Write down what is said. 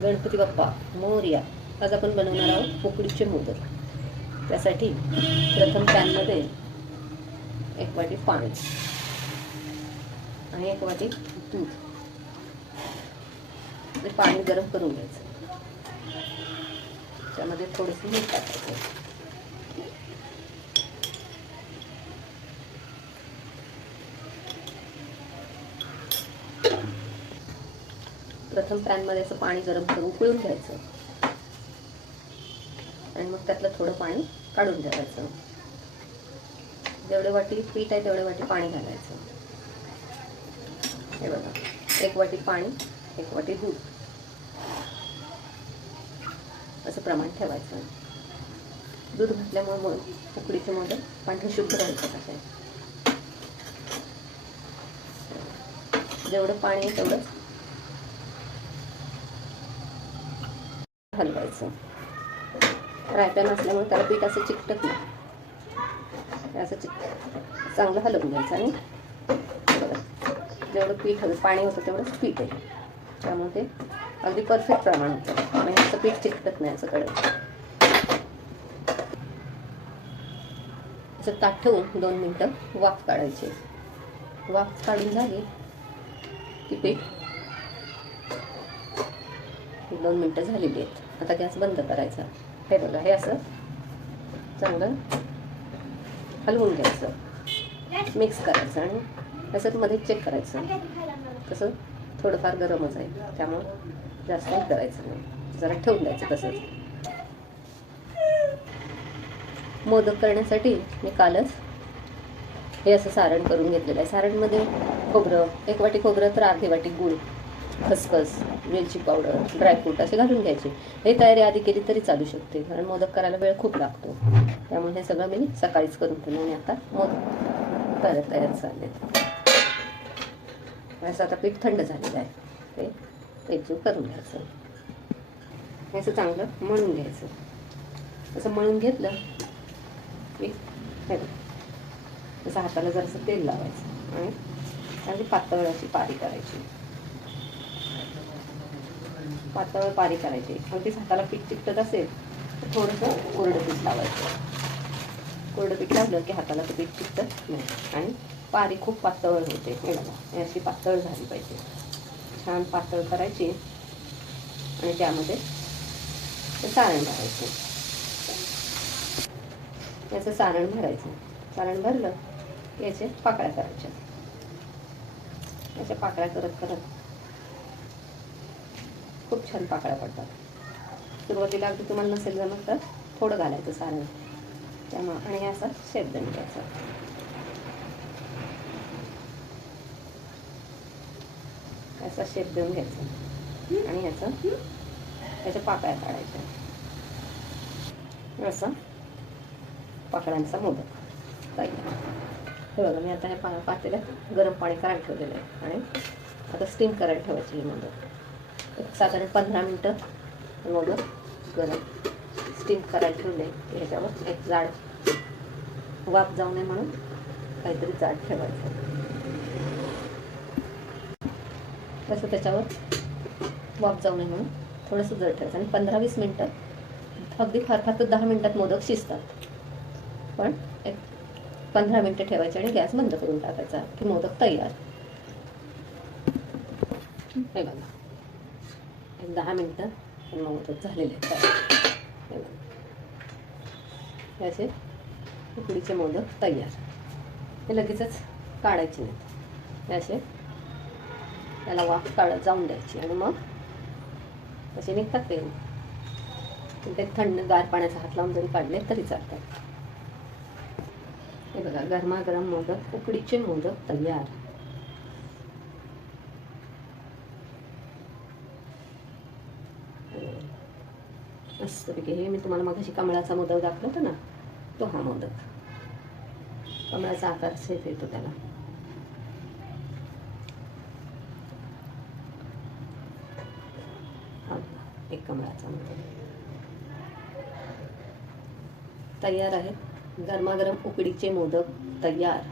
गणपती बाप्पा मोरया. आज आपण बनवणार आहोत उकडीचे मोदक. त्यासाठी प्रथम पॅनमध्ये 1 वाटी पाणी आणि 1 वाटी दूध. ते पाणी गरम करून घ्यायचं. त्यामध्ये थोडंसं मीठ टाकायचं. प्रथम पॅनमध्ये असं पाणी गरम करून उकळून घ्यायचं आणि मग त्यातलं थोडं पाणी काढून ठेवायचं. जेवढे वाटी पीठ आहे तेवढे वाटी पाणी घालायचं. हे बघा, 1 वाटी पाणी, 1 वाटी दूध असं प्रमाण ठेवायचं. दूध घातल्यामुळे मग उकडीचे मोदक पांढरे शुभ्र राहतात. असे जेवढं पाणी आहे तेवढं हलवायचं. रायपॅन असल्यामुळे त्याला पीठ असं चिकटत नाही. असं चांगलं हलवून घ्यायचं आणि बघा, जेवढं पीठ हवं पाणी होतं तेवढंच पीठ आहे. त्यामुळे ते अगदी परफेक्ट प्रमाण होतं आणि असं पीठ चिकटत नाही. असं कडक असं ताट ठेवून 2 मिनटं वाफ काढायची. वाफ काढून झाली की पीठ 2 मिनटं झालेली आहेत. आता गॅस बंद करायचा. हे बघा, हे असं चांगलं हलवून घ्यायचं, मिक्स करायचं आणि असं मध्ये चेक करायचं. तसं थोडंफार गरमच आहे त्यामुळं जास्त करायचं नाही, जरा ठेवून द्यायचं. तसंच मोदक करण्यासाठी मी कालच हे असं सारण करून घेतलेलं आहे. सारणमध्ये खोबरं, 1 वाटी खोबरं तर अर्धी वाटी गूळ, खसखस, वेलची पावडर, ड्रायफ्रूट असे घालून घ्यायचे. हे तयारी आधी केली तरी चालू शकते, कारण मोदक करायला वेळ खूप लागतो. त्यामुळे हे सगळं मी सकाळीच करून ठेवलं आणि आता मोदक तयार झाले. असं आता पीठ थंड झालेलं आहे. ते एकजीव करून घ्यायचं. हे असं चांगलं मळून घ्यायचं. असं मळून घेतलं की हे असं हाताला जरासं तेल लावायचं आणि चांगली पातळ अशी पारी करायची. पातळ पारी करायची. अगदीच हाताला पीठ चिकटत असेल तर थोडंसं कोरडं पीठ लावायचं. कोरडं पीठ लावलं की हाताला ते पीठ चिकटत नाही आणि पारी खूप पातळ होते. हे बघा, हे अशी पातळ झाली पाहिजे. छान पातळ करायची आणि त्यामध्ये सारण भरायचं. याचं सारण भरायचं. सारण भरलं की याचे पाकळ्या करायच्या. याच्या पाकळ्या करत करत खूप छान पाकळ्या पडतात. सुरुवातीला अगदी तुम्हाला नसेल जमत तर थोडं घालायचं सारण त्यामुळे आणि हे असा शेप देऊन घ्यायचा. असा शेप देऊन घ्यायचा आणि याच्या पाकळ्या काढायच्या. असा पाकळ्यांचा मोदक तयार. हे बघा, मी आता हे पातेल्यात गरम पाणी करायला ठेवलेलं आहे आणि आता स्टीम करायला ठेवायची. हे मोदक साधारण 15 मिनटं मोदक गरम स्टीम करायला ठेवले. ह्याच्यावर एक जाड वाफ जाऊ नये म्हणून काहीतरी जाड ठेवायचं. तसं त्याच्यावर वाफ जाऊ नये म्हणून थोडंसं जड ठेवायचं आणि 15-20 मिनटं, अगदी फार फार तर 10 मिनटात मोदक शिजतात. पण एक 15 मिनटं ठेवायचे आणि गॅस बंद करून टाकायचा की मोदक तयार. हे बघा, 10 मिनटं मोदक झालेले आहेत. हे बघा, असे उकडीचे मोदक तयार. हे लगेचच काढायचे नाहीत. असे त्याला वाफ काढत जाऊन द्यायची आणि मग असे निघतात ते थंड गार पाण्याचा हात लावून जरी काढले तरी चालतात. हे बघा, गरमागरम मोदक, उकडीचे मोदक तयार. मस्तपैकी. हे मी तुम्हाला मगाशी कमळाचा मोदक दाखवला होता ना, तो हा मोदक. कमळाचा आकार सेफ येतो त्याला. हा एक कमळाचा मोदक तयार आहे. गरमागरम उकडीचे मोदक तयार.